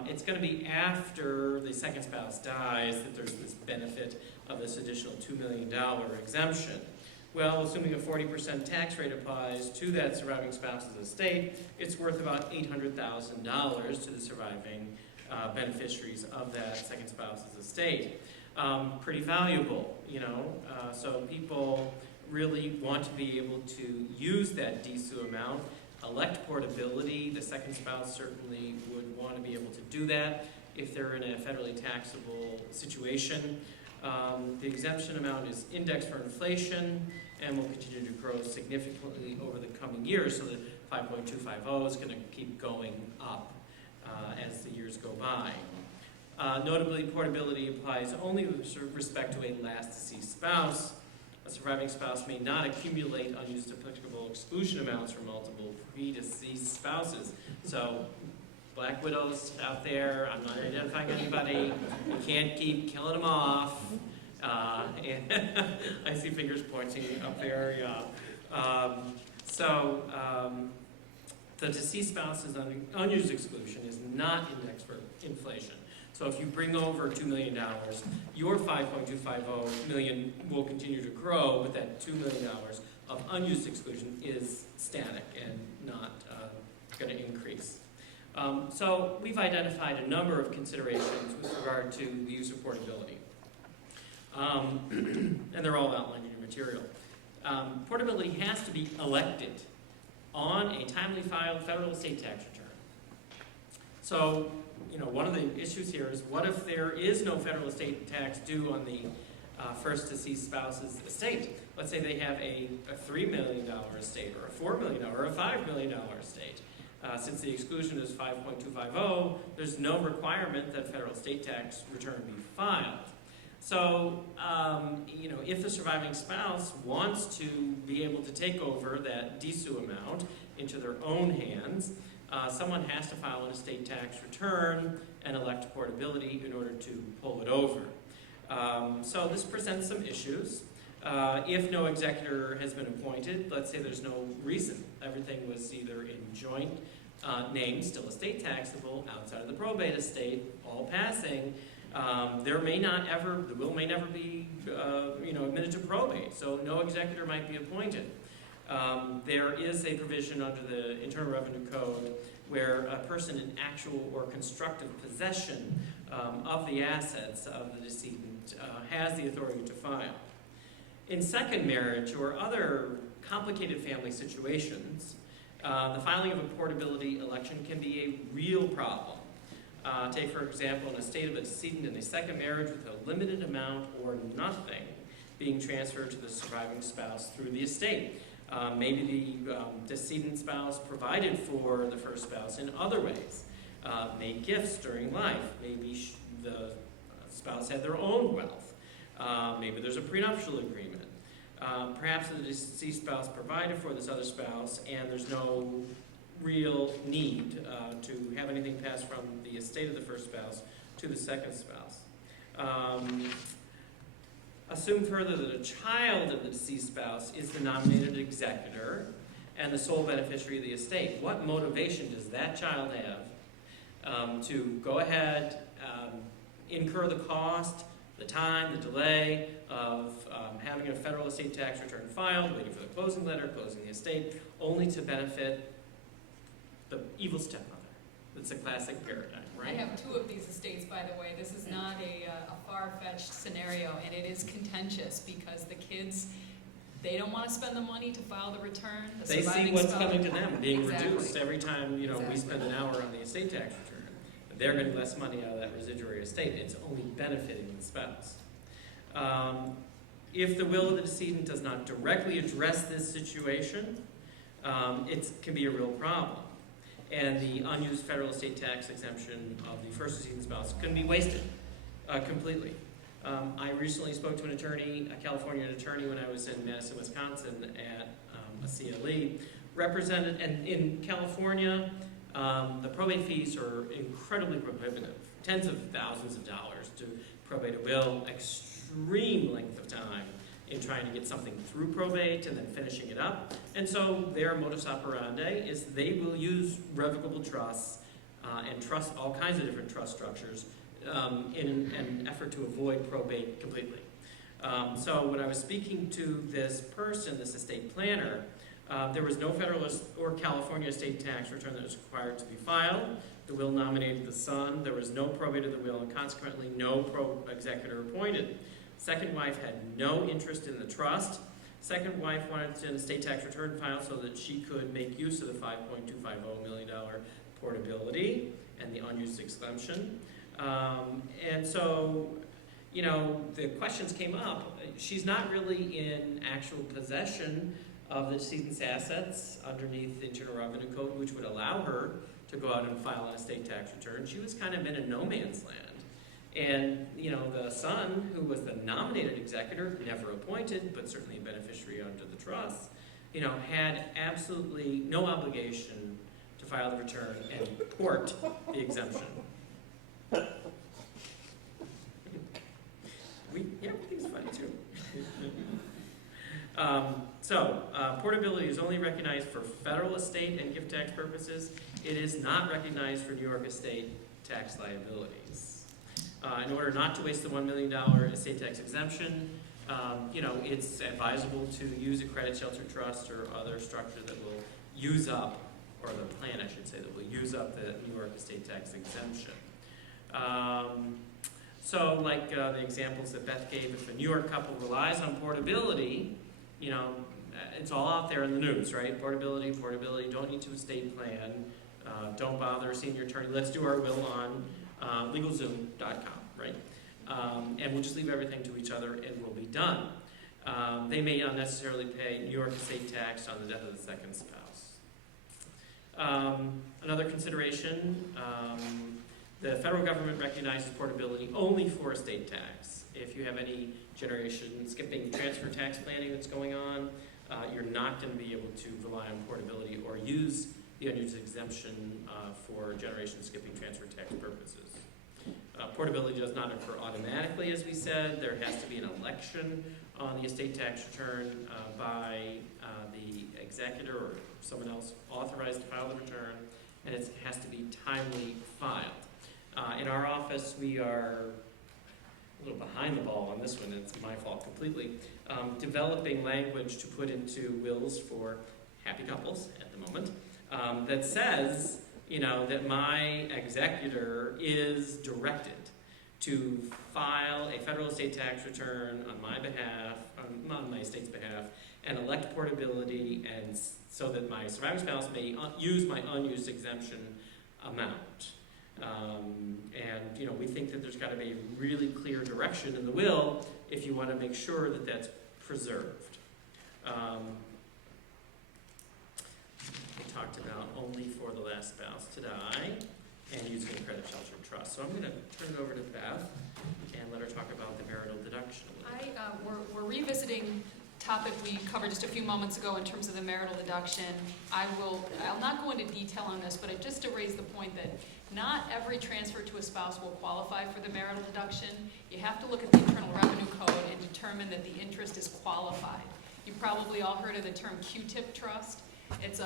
It's going to be after the second spouse dies that there's this benefit of this additional $2 million exemption. Well, assuming a 40% tax rate applies to that surviving spouse's estate, it's worth about $800,000 to the surviving beneficiaries of that second spouse's estate. Pretty valuable, you know, so people really want to be able to use that DSUE amount, elect portability. The second spouse certainly would want to be able to do that if they're in a federally taxable situation. The exemption amount is indexed for inflation and will continue to grow significantly over the coming years, so that 5.250 is going to keep going up as the years go by. Notably, portability applies only with respect to a last deceased spouse. A surviving spouse may not accumulate unused applicable exclusion amounts for multiple predeceased spouses. So, black widows out there, I'm not identifying anybody. You can't keep killing them off. And I see fingers pointing up there, yeah. The deceased spouse's unused exclusion is not indexed for inflation. So if you bring over $2 million, your $5.250 million will continue to grow, but that $2 million of unused exclusion is static and not going to increase. So we've identified a number of considerations with regard to the use of portability. And they're all outlined in your material. Portability has to be elected on a timely filed federal estate tax return. So, you know, one of the issues here is, what if there is no federal estate tax due on the first deceased spouse's estate? Let's say they have a $3 million estate, or a $4 million, or a $5 million estate. Since the exclusion is 5.250, there's no requirement that federal estate tax return be filed. So, you know, if the surviving spouse wants to be able to take over that DSUE amount into their own hands, someone has to file an estate tax return and elect portability in order to pull it over. So this presents some issues. If no executor has been appointed, let's say there's no reason, everything was either in joint name, still estate taxable, outside of the probate estate, all passing, the will may never be admitted to probate, so no executor might be appointed. There is a provision under the Internal Revenue Code where a person in actual or constructive possession of the assets of the decedent has the authority to file. In second marriage or other complicated family situations, the filing of a portability election can be a real problem. Take, for example, an estate of a decedent in a second marriage with a limited amount or nothing being transferred to the surviving spouse through the estate. Maybe the decedent spouse provided for the first spouse in other ways, made gifts during life. Maybe the spouse had their own wealth. Maybe there's a prenuptial agreement. Perhaps the deceased spouse provided for this other spouse, and there's no real need to have anything passed from the estate of the first spouse to the second spouse. Assume further that a child of the deceased spouse is the nominated executor and the sole beneficiary of the estate. What motivation does that child have to go ahead, incur the cost, the time, the delay of having a federal estate tax return filed, waiting for the closing letter, closing the estate, only to benefit the evil stepmother? That's a classic paradigm, right? I have 2 of these estates, by the way. This is not a far-fetched scenario, and it is contentious because the kids They don't want to spend the money to file the return. The They see surviving what's spouse- coming to them, being Exactly. reduced every time, we Exactly. spend an hour on the estate tax return. They're getting less money out of that residuary estate, it's only benefiting the spouse. If the will of the decedent does not directly address this situation, it can be a real problem. And the unused federal estate tax exemption of the first decedent spouse can be wasted completely. I recently spoke to an attorney, a California attorney, when I was in Madison, Wisconsin at a CLE, represented, and in California, the probate fees are incredibly prohibitive, tens of thousands of dollars to probate a will, extreme length of time in trying to get something through probate and then finishing it up. And so their modus operandi is they will use revocable trusts and trust, all kinds of different trust structures in an effort to avoid probate completely. So when I was speaking to this person, this estate planner, there was no federal or California estate tax return that was required to be filed. The will nominated the son. There was no probate of the will, and consequently no executor appointed. Second wife had no interest in the trust. Second wife wanted an estate tax return filed so that she could make use of the $5.250 million portability and the unused exemption. And so, the questions came up. She's not really in actual possession of the decedent's assets underneath the Internal Revenue Code, which would allow her to go out and file an estate tax return. She was kind of in a no man's land. And, the son, who was the nominated executor, never appointed, but certainly a beneficiary under the trust, had absolutely no obligation to file the return and port the exemption. We think it's funny too. Portability is only recognized for federal estate and gift tax purposes. It is not recognized for New York estate tax liabilities. In order not to waste the $1 million estate tax exemption, it's advisable to use a credit shelter trust or other structure that will use up, or the plan, I should say, that will use up the New York estate tax exemption. Like the examples that Beth gave, if a New York couple relies on portability, it's all out there in the news, right? Portability, don't need to estate plan, don't bother a senior attorney. Let's do our will on LegalZoom.com, right? And we'll just leave everything to each other and we'll be done. They may not necessarily pay New York estate tax on the death of the second spouse. Another consideration, the federal government recognizes portability only for estate tax. If you have any generation skipping transfer tax planning that's going on, you're not going to be able to rely on portability or use the unused exemption for generation skipping transfer tax purposes. Portability does not occur automatically, as we said. There has to be an election on the estate tax return by the executor or someone else authorized to file the return, and it has to be timely filed. In our office, we are a little behind the ball on this one. It's my fault completely. Developing language to put into wills for happy couples at the moment that says, that my executor is directed to file a federal estate tax return on my behalf, on my estate's behalf, and elect portability, and so that my surviving spouse may use my unused exemption amount. We think that there's got to be a really clear direction in the will if you want to make sure that that's preserved. We talked about only for the last spouse to die and using a credit shelter trust. So I'm going to turn it over to Beth and let her talk about the marital deduction. We're revisiting topic we covered just a few moments ago in terms of the marital deduction. I'll not go into detail on this, but just to raise the point that not every transfer to a spouse will qualify for the marital deduction. You have to look at the Internal Revenue Code and determine that the interest is qualified. You've probably all heard of the term Q-tip trust. It's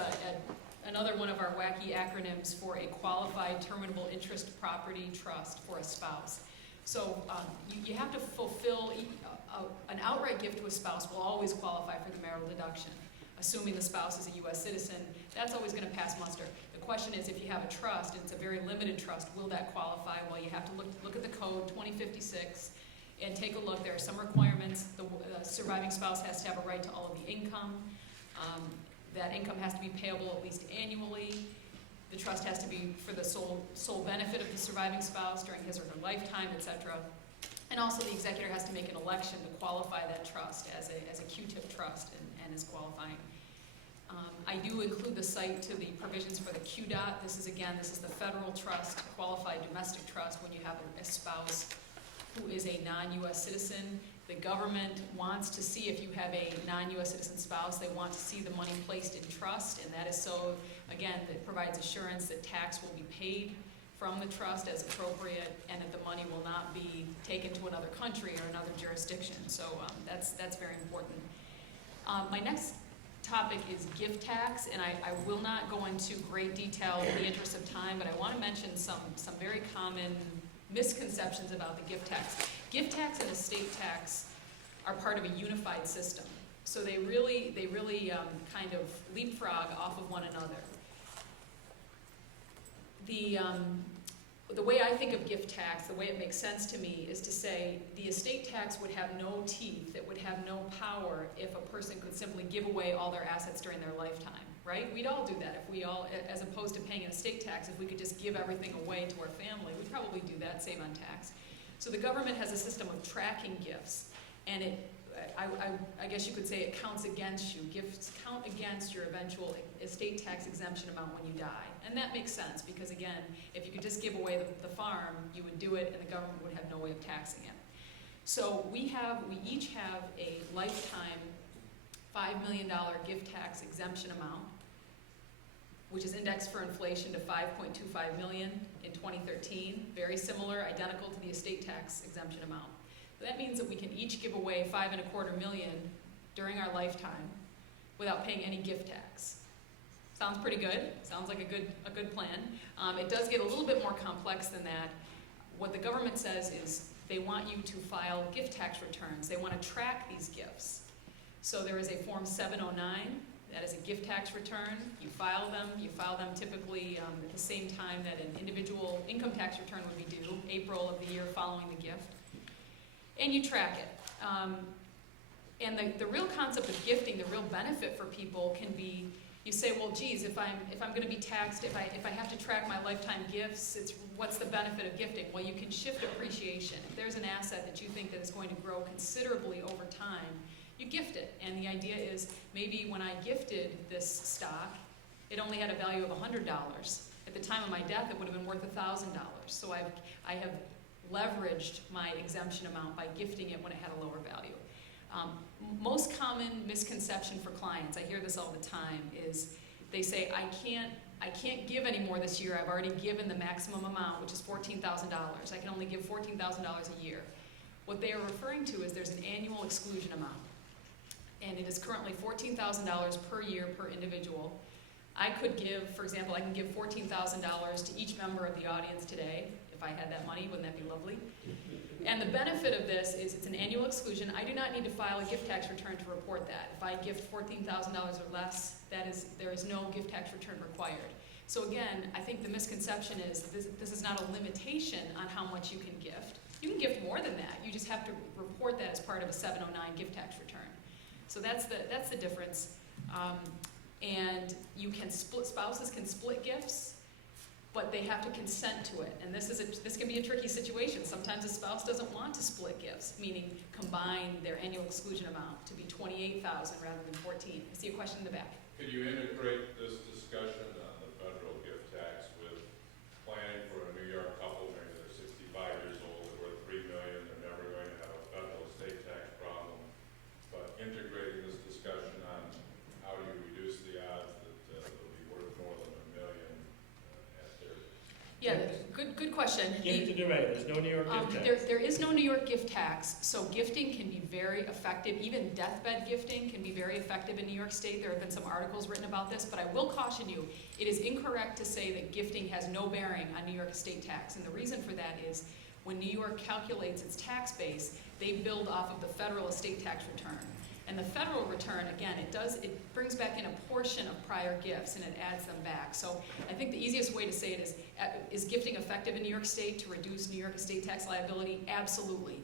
another one of our wacky acronyms for a qualified terminable interest property trust for a spouse. So you have to fulfill, an outright gift to a spouse will always qualify for the marital deduction. Assuming the spouse is a U.S. citizen, that's always going to pass muster. The question is, if you have a trust, and it's a very limited trust, will that qualify? Well, you have to look at the code, 2056. and take a look. There are some requirements. The surviving spouse has to have a right to all of the income. That income has to be payable at least annually. The trust has to be for the sole benefit of the surviving spouse during his or her lifetime, etc. And also the executor has to make an election to qualify that trust as a Q-tip trust and is qualifying. I do include the site to the provisions for the QDOT. This is the federal trust, qualified domestic trust, when you have a spouse who is a non-U.S. citizen. The government wants to see if you have a non-U.S. citizen spouse, they want to see the money placed in trust, and that is so, again, that provides assurance that tax will be paid from the trust as appropriate, and that the money will not be taken to another country or another jurisdiction. So that's very important. My next topic is gift tax, and I will not go into great detail in the interest of time, but I want to mention some very common misconceptions about the gift tax. Gift tax and estate tax are part of a unified system, so they really kind of leapfrog off of one another. The way I think of gift tax, the way it makes sense to me, is to say the estate tax would have no teeth, it would have no power if a person could simply give away all their assets during their lifetime, right? We'd all do that if we all, as opposed to paying an estate tax, if we could just give everything away to our family, we'd probably do that, save on tax. So the government has a system of tracking gifts, and I guess you could say it counts against you. Gifts count against your eventual estate tax exemption amount when you die. And that makes sense because, again, if you could just give away the farm, you would do it and the government would have no way of taxing it. So we each have a lifetime $5 million gift tax exemption amount, which is indexed for inflation to $5.25 million in 2013. Very similar, identical to the estate tax exemption amount. That means that we can each give away $5.25 million during our lifetime without paying any gift tax. Sounds pretty good. Sounds like a good plan. It does get a little bit more complex than that. What the government says is they want you to file gift tax returns. They want to track these gifts. So there is a Form 709. That is a gift tax return. You file them typically at the same time that an individual income tax return would be due, April of the year following the gift. And you track it. And the real concept of gifting, the real benefit for people can be, you say, well, geez, if I'm going to be taxed, if I have to track my lifetime gifts, what's the benefit of gifting? Well, you can shift appreciation. If there's an asset that you think that is going to grow considerably over time, you gift it. And the idea is maybe when I gifted this stock, it only had a value of $100. At the time of my death, it would have been worth $1,000. So I have leveraged my exemption amount by gifting it when it had a lower value. Most common misconception for clients, I hear this all the time, is they say, I can't give any more this year. I've already given the maximum amount, which is $14,000. I can only give $14,000 a year. What they are referring to is there's an annual exclusion amount. And it is currently $14,000 per year per individual. I could give, for example, I can give $14,000 to each member of the audience today. If I had that money, wouldn't that be lovely? And the benefit of this is it's an annual exclusion. I do not need to file a gift tax return to report that. If I gift $14,000 or less, there is no gift tax return required. So again, I think the misconception is this is not a limitation on how much you can gift. You can gift more than that. You just have to report that as part of a 709 gift tax return. So that's the difference. And spouses can split gifts, but they have to consent to it. And this can be a tricky situation. Sometimes a spouse doesn't want to split gifts, meaning combine their annual exclusion amount to be $28,000 rather than $14,000. I see a question in the back. Could you integrate this discussion on the federal gift tax with planning for a New York couple, maybe they're 65 years old, they're worth $3 million, they're never going to have a federal estate tax problem, but integrating this discussion on how do you reduce the odds that they'll be worth more than $1 million at their... Yeah, good question. Give it to Duray, there's no New York gift tax. There is no New York gift tax, so gifting can be very effective. Even deathbed gifting can be very effective in New York State. There have been some articles written about this, but I will caution you, it is incorrect to say that gifting has no bearing on New York estate tax. And the reason for that is when New York calculates its tax base, they build off of the federal estate tax return. And the federal return, again, it brings back in a portion of prior gifts and it adds them back. So I think the easiest way to say it is gifting effective in New York State to reduce New York estate tax liability? Absolutely.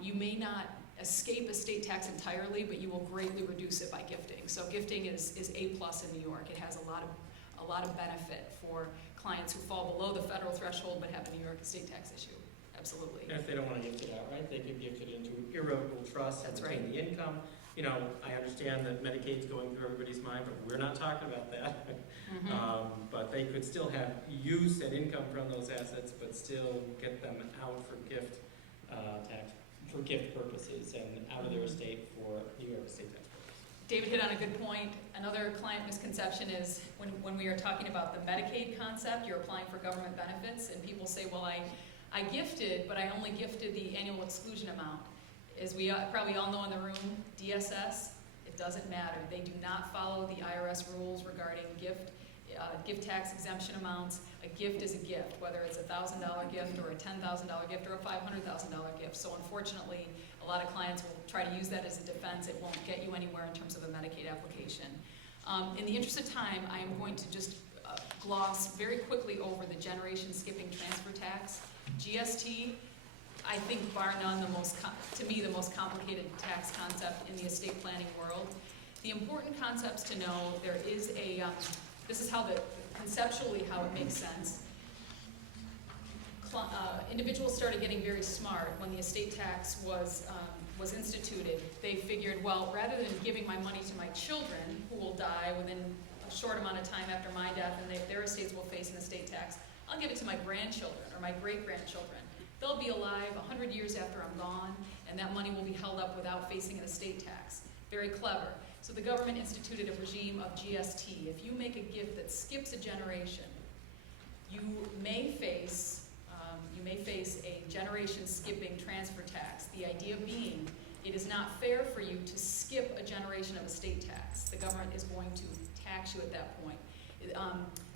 You may not escape estate tax entirely, but you will greatly reduce it by gifting. So gifting is A+ in New York. It has a lot of benefit for clients who fall below the federal threshold but have a New York estate tax issue. Absolutely. And if they don't want to gift it outright, they could gift it into irrevocable trust and That's retain the income. You know, I understand that Medicaid's going through everybody's mind, but we're not talking about that. But they could still have use and income from those assets, but still get them out for gift tax, for gift purposes and out of their estate for New York estate tax purposes. David hit on a good point. Another client misconception is when we are talking about the Medicaid concept, you're applying for government benefits, and people say, well, I gifted, but I only gifted the annual exclusion amount. As we probably all know in the room, DSS, it doesn't matter. They do not follow the IRS rules regarding gift tax exemption amounts. A gift is a gift, whether it's a $1,000 gift or a $10,000 gift or a $500,000 gift. So unfortunately, a lot of clients will try to use that as a defense. It won't get you anywhere in terms of a Medicaid application. In the interest of time, I am going to just gloss very quickly over the generation skipping transfer tax. GST, I think bar none, the most complicated tax concept in the estate planning world. The important concepts to know, there is this is how conceptually how it makes sense. Individuals started getting very smart when the estate tax was instituted. They figured, well, rather than giving my money to my children, who will die within a short amount of time after my death, and their estates will face an estate tax, I'll give it to my grandchildren or my great-grandchildren. They'll be alive 100 years after I'm gone, and that money will be held up without facing an estate tax. Very clever. So the government instituted a regime of GST. If you make a gift that skips a generation, you may face a generation skipping transfer tax. The idea being, it is not fair for you to skip a generation of estate tax. The government is going to tax you at that point.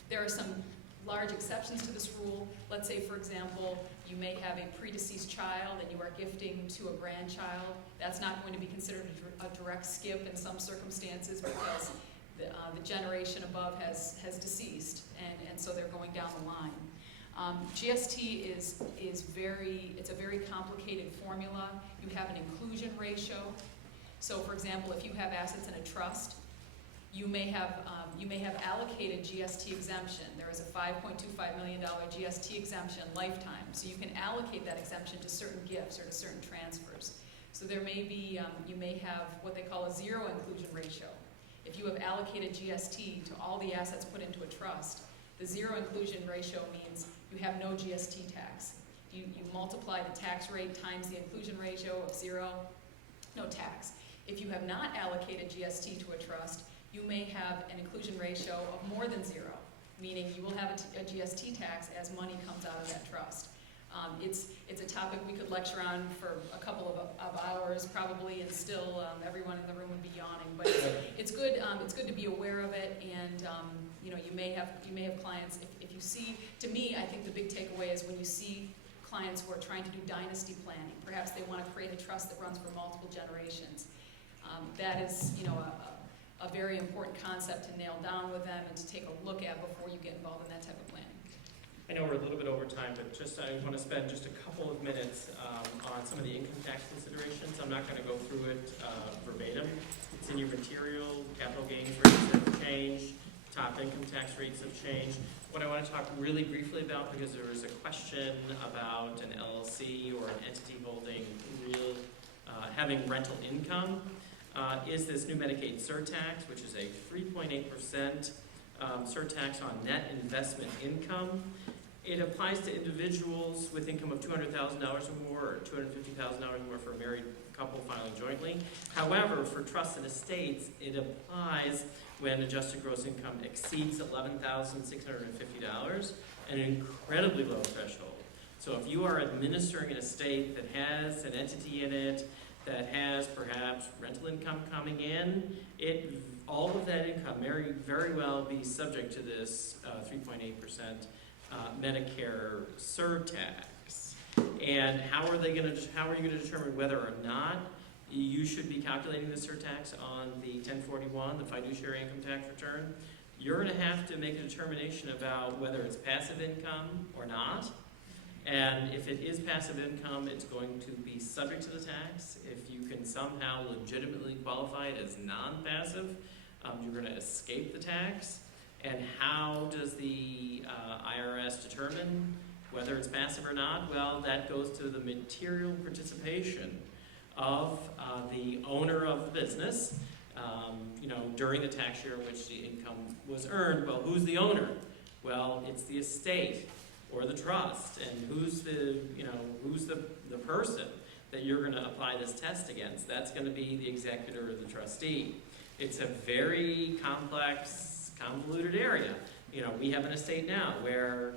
There are some large exceptions to this rule. Let's say, for example, you may have a predeceased child and you are gifting to a grandchild. That's not going to be considered a direct skip in some circumstances because the generation above has deceased, and so they're going down the line. GST is a very complicated formula. You have an inclusion ratio. So, for example, if you have assets in a trust, you may have allocated GST exemption. There is a $5.25 million GST exemption lifetime, so you can allocate that exemption to certain gifts or to certain transfers. So there may be, you may have what they call a zero inclusion ratio. If you have allocated GST to all the assets put into a trust, the zero inclusion ratio means you have no GST tax. You multiply the tax rate times the inclusion ratio of zero, no tax. If you have not allocated GST to a trust, you may have an inclusion ratio of more than zero, meaning you will have a GST tax as money comes out of that trust. It's a topic we could lecture on for a couple of hours probably, and still everyone in the room would be yawning. But it's good to be aware of it, and you may have clients. If you see, to me, I think the big takeaway is when you see clients who are trying to do dynasty planning. Perhaps they want to create a trust that runs for multiple generations. That is, a very important concept to nail down with them and to take a look at before you get involved in that type of planning. I know we're a little bit over time, but I want to spend just a couple of minutes on some of the income tax considerations. I'm not going to go through it verbatim. It's in your material. Capital gains rates have changed. Top income tax rates have changed. What I want to talk really briefly about, because there was a question about an LLC or an entity holding having rental income, is this new Medicaid surtax, which is a 3.8% surtax on net investment income. It applies to individuals with income of $200,000 or more, or $250,000 or more for a married couple filing jointly. However, for trusts and estates, it applies when adjusted gross income exceeds $11,650, an incredibly low threshold. So if you are administering an estate that has an entity in it that has perhaps rental income coming in, all of that income may very well be subject to this 3.8% Medicare surtax. And how are you going to determine whether or not you should be calculating the surtax on the 1041, the fiduciary income tax return? You're going to have to make a determination about whether it's passive income or not. And if it is passive income, it's going to be subject to the tax. If you can somehow legitimately qualify it as non-passive, you're going to escape the tax. And how does the IRS determine whether it's passive or not? Well, that goes to the material participation of the owner of the business, during the tax year in which the income was earned. Well, who's the owner? Well, it's the estate or the trust. And who's the person that you're going to apply this test against? That's going to be the executor or the trustee. It's a very complex, convoluted area. We have an estate now where,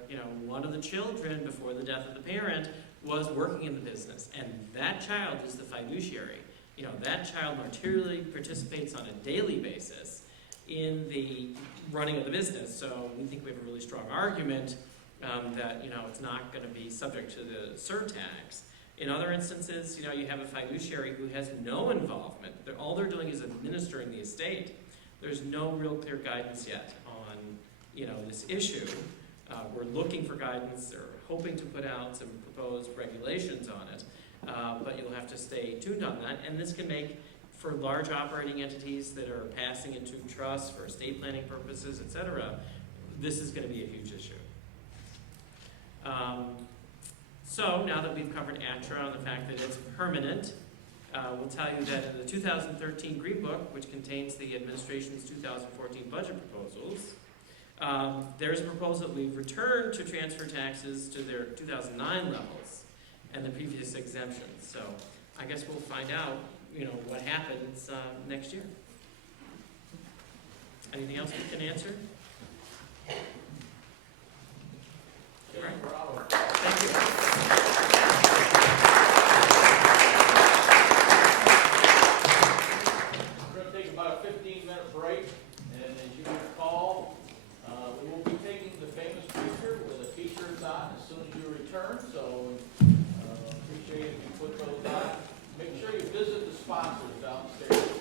one of the children before the death of the parent was working in the business, and that child is the fiduciary. That child materially participates on a daily basis in the running of the business. So we think we have a really strong argument that, it's not going to be subject to the surtax. In other instances, you have a fiduciary who has no involvement. All they're doing is administering the estate. There's no real clear guidance yet on, this issue. We're looking for guidance or hoping to put out some proposed regulations on it. But you'll have to stay tuned on that. And this can make, for large operating entities that are passing into trusts for estate planning purposes, et cetera, this is going to be a huge issue. So now that we've covered ATRA and the fact that it's permanent, we'll tell you that in the 2013 Green Book, which contains the administration's 2014 budget proposals, there's a proposal that we return to transfer taxes to their 2009 levels and the previous exemptions. So I guess we'll find out, what happens next year. Anything else we can answer? All right. Thank you. We're going to take about a 15-minute break, and as you recall, we will be taking the famous picture with the t-shirts on as soon as you return, so appreciate if you put those on. Make sure you visit the sponsors downstairs.